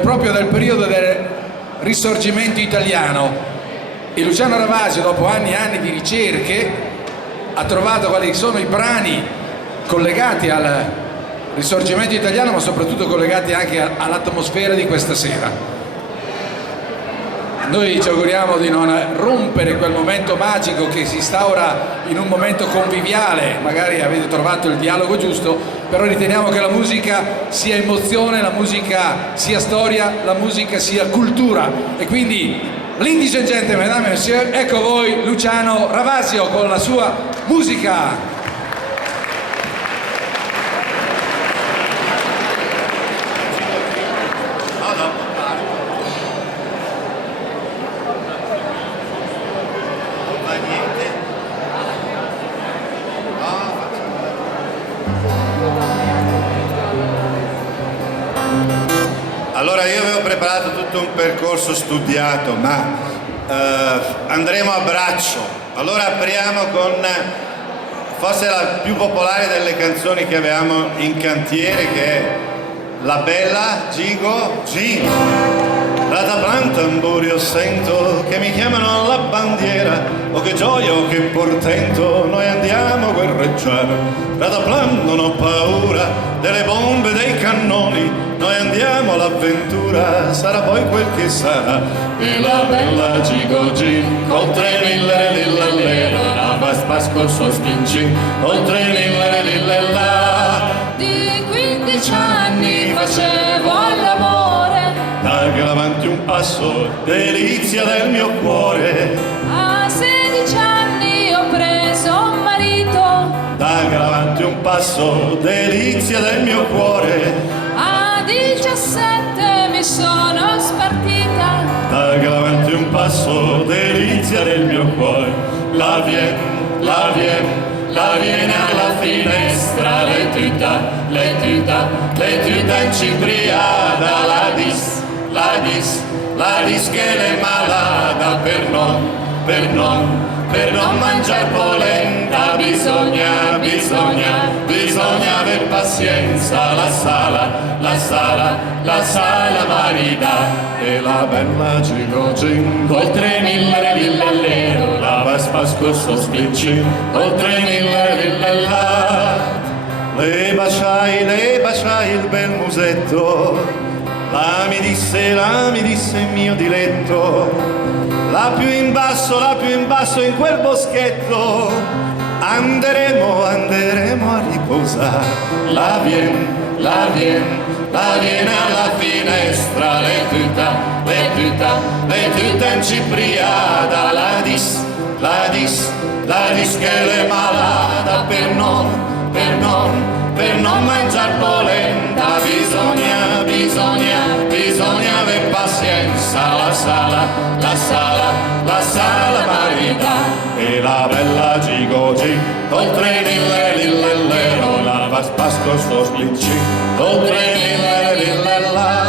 proprio del periodo del Risorgimento italiano, e Luciano Ravasio, dopo anni e anni di ricerche, ha trovato quali sono i brani collegati al Risorgimento italiano, ma soprattutto collegati anche all'atmosfera di questa sera. Noi ci auguriamo di non rompere quel momento magico che si instaura in un momento conviviale, magari avete trovato il dialogo giusto, però riteniamo che la musica sia emozione, la musica sia storia, la musica sia cultura, e quindi ladies and gentlemen, mesdames et messieurs, ecco voi Luciano Ravasio con la sua musica. Allora, io avevo preparato tutto un percorso studiato, ma andremo a braccio. Allora apriamo con forse la più popolare delle canzoni che avevamo in cantiere, che è La Bella Gigo G. Rataplan tamburio sento che mi chiamano alla bandiera, oh che gioia, oh che portento, noi andiamo a guerreggiare. Rataplan non ho paura delle bombe, dei cannoni, noi andiamo all'avventura, sarà poi quel che sarà. E la bella Gigo-G, oltre mille lillellero, la Vaspasco sospinci, oltre mille lillella. Di 15 anni facevo l'amore, Dai avanti un passo, delizia del mio cuore. a 16 anni ho preso un marito, Dai avanti un passo, delizia del mio cuore. a 17 mi sono spartita, Dai avanti un passo, delizia del mio cuore. La viene alla finestra, le tuta in cibriata, la dis che le malata per non mangiar polenta, bisogna aver pazienza, la sala marita. E la bella Gigo-G, oltre mille lillellero, la Vaspasco sospinci, oltre mille lillella. Le baciai il bel musetto, la mi disse mio diletto, la più in basso in quel boschetto, anderemo a riposare. La viene alla finestra, le tuta in cipriata, la dis che le malata per non mangiar polenta, bisogna aver pazienza, la sala marita. E la bella Gigo-G, oltre mille lillellero, la Vaspasco sospinci, oltre mille lillella.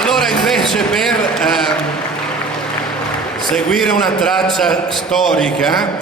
Allora invece per seguire una traccia storica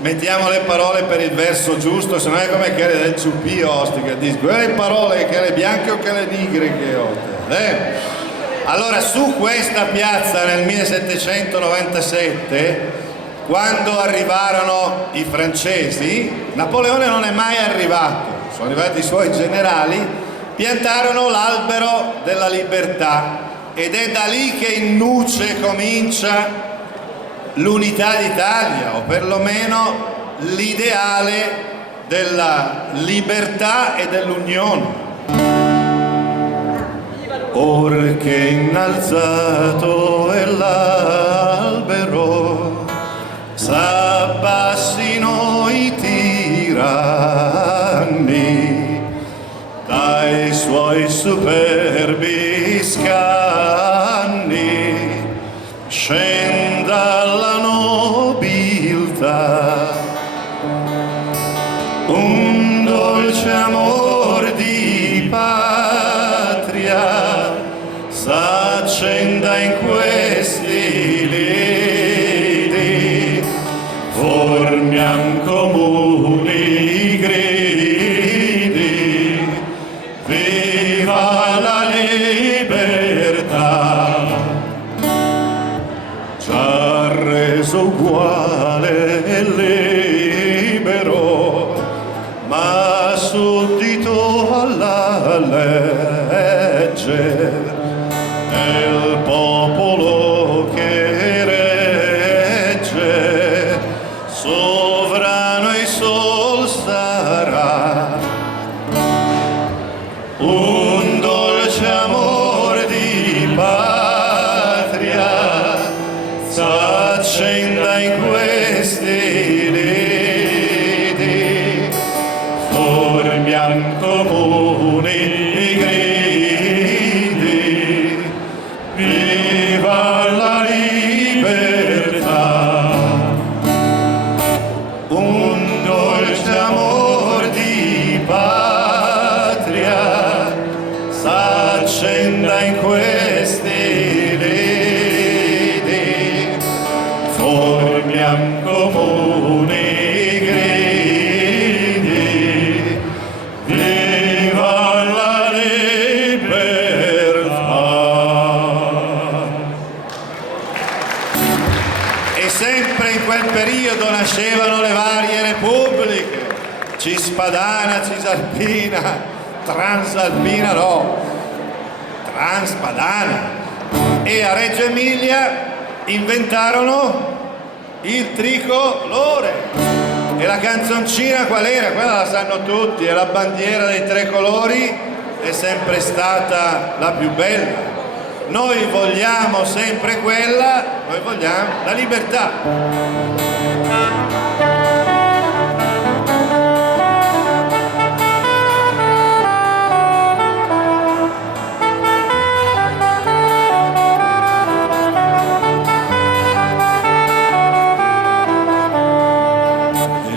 mettiamo le parole per il verso giusto, se no è come quelle del ciupio ostica, dice quelle parole che le bianche o che le nigre che ho. Allora su questa piazza nel 1797, quando arrivarono i francesi, Napoleone non è mai arrivato, sono arrivati i suoi generali, piantarono l'albero della libertà, ed è da lì che in nuce comincia l'unità d'Italia, o perlomeno l'ideale della libertà e dell'unione. Or che innalzato è l'albero, s'abbassino i tiranni dai suoi superbi scanni, scenda la nobiltà, un dolce amor di patria s'accenda in questi lidi, formiam comuni gridi e libero, ma suddito alla legge, è il popolo che regge, sovrano e sol sarà. Un dolce amor di patria s'accenda in questi lidi, formiam comuni i gridi, viva la libertà. Un dolce amor di patria s'accenda in questi lidi, formiam comuni gridi, viva la libertà. E sempre in quel periodo nascevano le varie repubbliche, Cispadana, Cisalpina, Transalpina no, Transpadana, e a Reggio Emilia inventarono il tricolore. E la canzoncina qual era? Quella la sanno tutti, è la bandiera dei tre colori, è sempre stata la più bella. Noi vogliamo sempre quella, noi vogliamo la libertà.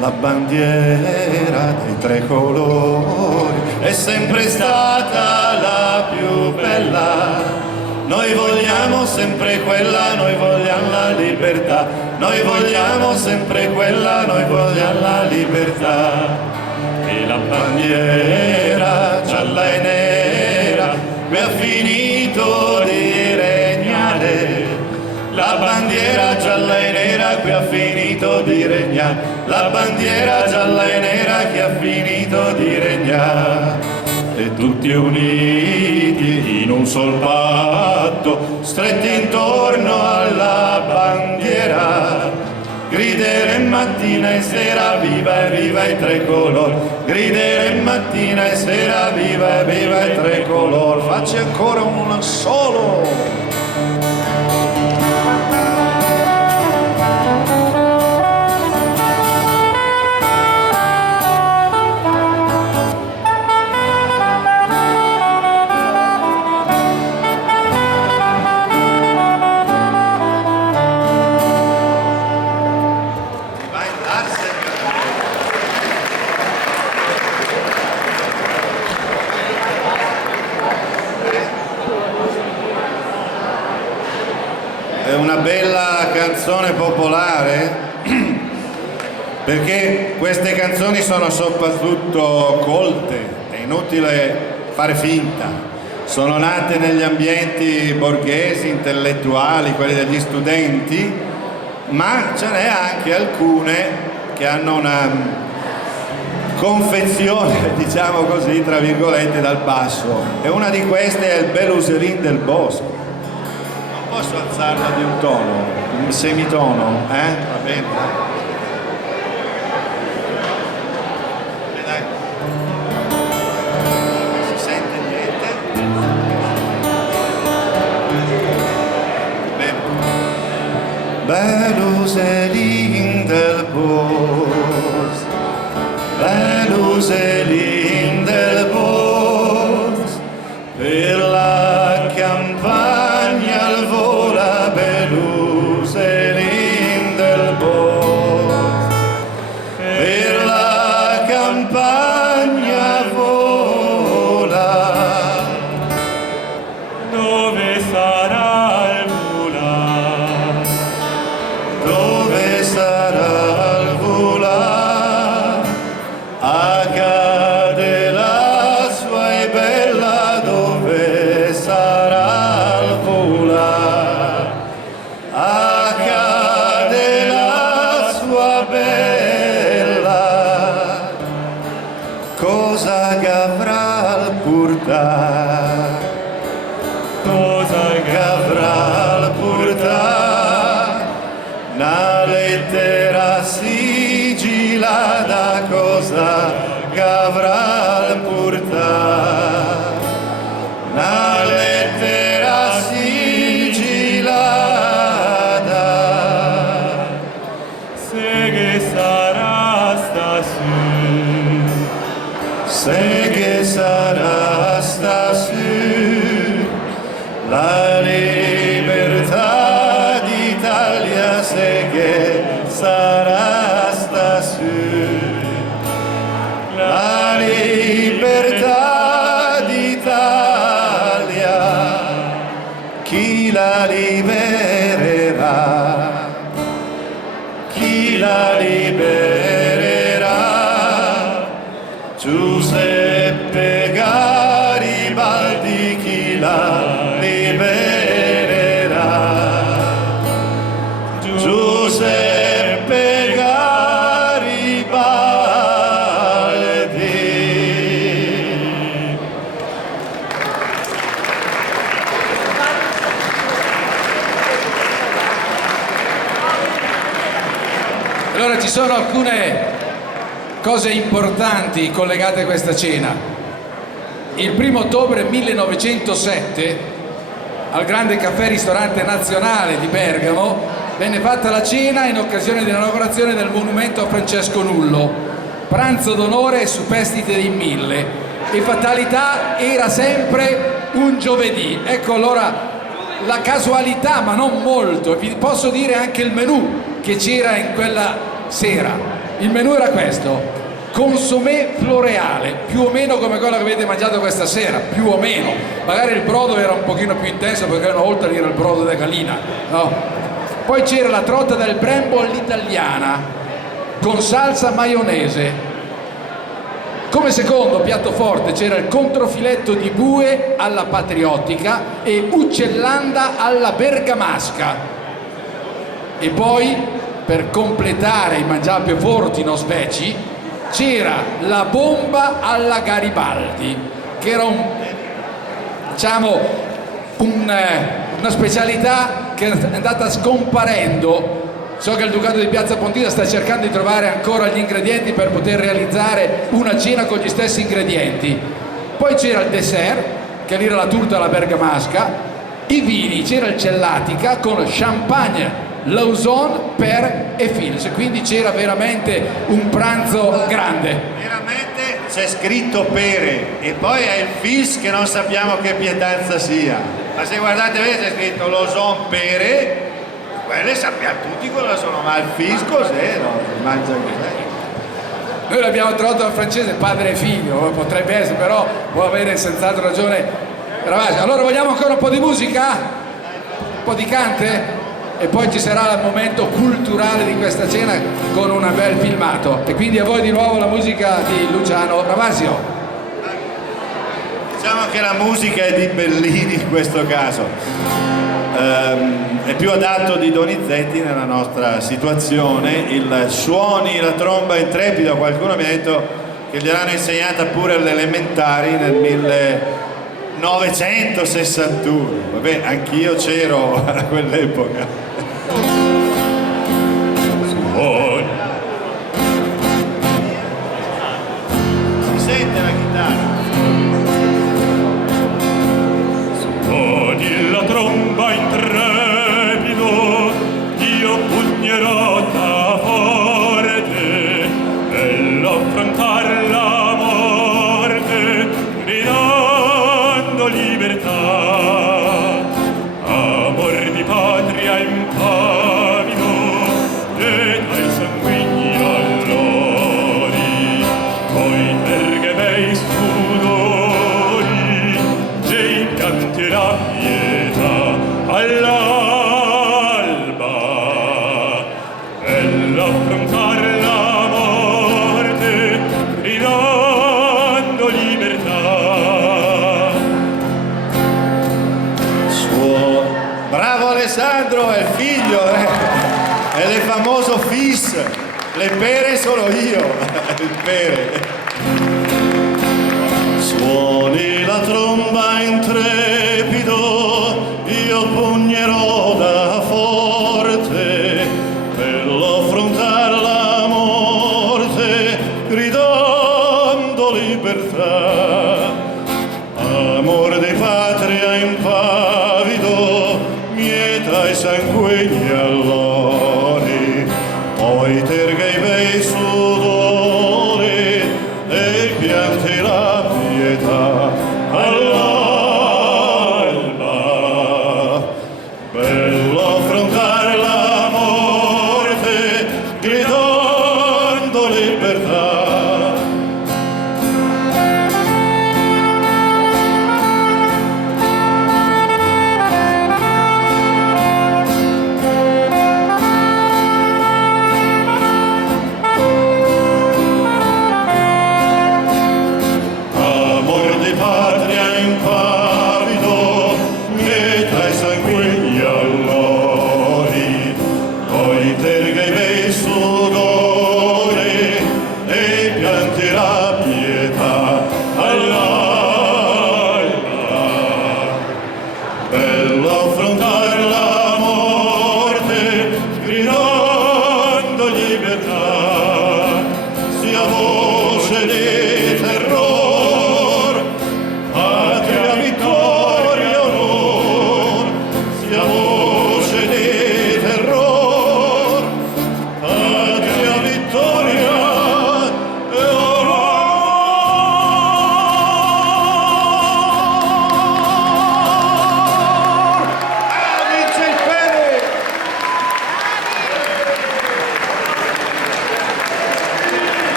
La bandiera dei tre colori è sempre stata la più bella. Noi vogliamo sempre quella, noi vogliamo la libertà. Noi vogliamo sempre quella, noi vogliamo la libertà. E la bandiera gialla e nera qui ha finito di regnare. La bandiera gialla e nera qui ha finito di regnare. La bandiera gialla e nera che ha finito di regnare. E tutti uniti in un sol patto, stretti intorno alla bandiera, grideremo mattina e sera viva e viva i tre colori. Grideremo mattina e sera viva e viva i tre colori. Facci ancora un solo. È una bella canzone popolare perché queste canzoni sono soprattutto colte, è inutile fare finta, sono nate negli ambienti borghesi, intellettuali, quelli degli studenti, ma ce n'è anche alcune che hanno una confezione, diciamo così, tra virgolette, dal basso, e una di queste è il Beluserin del Bosco. Posso alzarla di un tono, un semitono, Va bene? Dai. Non si sente niente? Bene. Beluserin del Bosco, Beluserin del Bosco, per la campagna al vola Beluserin del Bosco, per la campagna vola, dove sarà il vola, dove sarà il vola, a cosa gavral purtar, cosa gavral purtar, na lettera sigillata, cosa gavral purtar, na lettera sigillata, se che sarà stasera, se che sarà stasera la libertà d'Italia, se che sarà stasera la libertà d'Italia, chi la libererà, chi la libererà, Giuseppe Garibaldi, chi la libererà, Giuseppe Garibaldi. Allora ci sono alcune cose importanti collegate a questa cena. Il 1° ottobre 1907 al Grande Caffè Ristorante Nazionale di Bergamo venne fatta la cena in occasione dell'inaugurazione del monumento a Francesco Nullo, pranzo d'onore e superstite in 1000, e fatalità era sempre un giovedì. Ecco allora la casualità, ma non molto. Vi posso dire anche il menù che c'era in quella sera. Il menù era questo: consomé floreale, più o meno come quello che avete mangiato questa sera, più o meno. Magari il brodo era un pochino più intenso perché una volta era il brodo da gallina, no? Poi c'era la trota del Brembo all'italiana con salsa maionese. Come secondo piatto forte c'era il controfiletto di bue alla patriottica e uccellanda alla bergamasca. E poi, per completare i mangiapi forti no speci, c'era la bomba alla Garibaldi, che era una specialità che è andata scomparendo. So che il Ducato di Piazza Pontida sta cercando di trovare ancora gli ingredienti per poter realizzare una cena con gli stessi ingredienti. Poi c'era il dessert, che era la turta alla bergamasca, i vini, c'era il Cellatica con champagne, Lausanne, Per e Fils, quindi c'era veramente un pranzo grande. Veramente c'è scritto Pere e poi è il Fils che non sappiamo che pietanza sia. Ma se guardate bene c'è scritto Lausanne Pere, quelle sappiamo tutti cosa sono, ma il Fils cos'è? No, si mangia cos'è? Noi l'abbiamo trovato al francese padre e figlio, potrebbe essere, però può avere senz'altro ragione Ravasi. Allora vogliamo ancora un po' di musica? Un po' di cante? E poi ci sarà il momento culturale di questa cena con un bel filmato. E quindi a voi di nuovo la musica di Luciano Ravasio. Diciamo che la musica è di Bellini in questo caso. È più adatto di Donizetti nella nostra situazione. Il suoni la tromba intrepida, qualcuno mi ha detto che gliel'hanno insegnata pure alle elementari nel 1961. Vabbè, anch'io c'ero a quell'epoca. Si sente la chitarra. suoni la tromba intrepido, io pugnerò da forte nell'affrontar la morte, gridando libertà, amor di patria impavido e dai sanguigni allori, coi terghe bei sudori, e pianti la pietà all'alba, nell'affrontare la morte, gridando libertà. Bravo Alessandro, è il figlio, è il famoso Fis. Le pere sono io, il pere. libertà. Amor di patria impavido, mieta e sanguigni allori, poi terga i bei sudori e pianti la pietà all'alba. Bello affrontare la morte gridando libertà.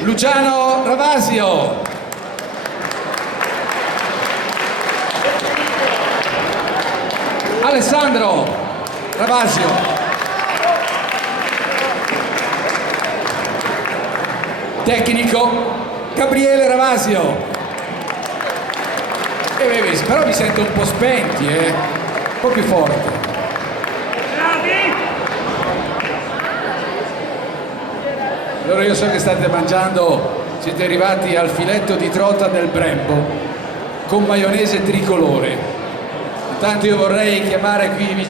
Luciano Ravasio. Alessandro Ravasio. Tecnico Gabriele Ravasio. Però vi sento un po' spenti, un po' più forte. Allora io so che state mangiando, siete arrivati al filetto di trota del Brembo con maionese tricolore. Intanto io vorrei chiamare qui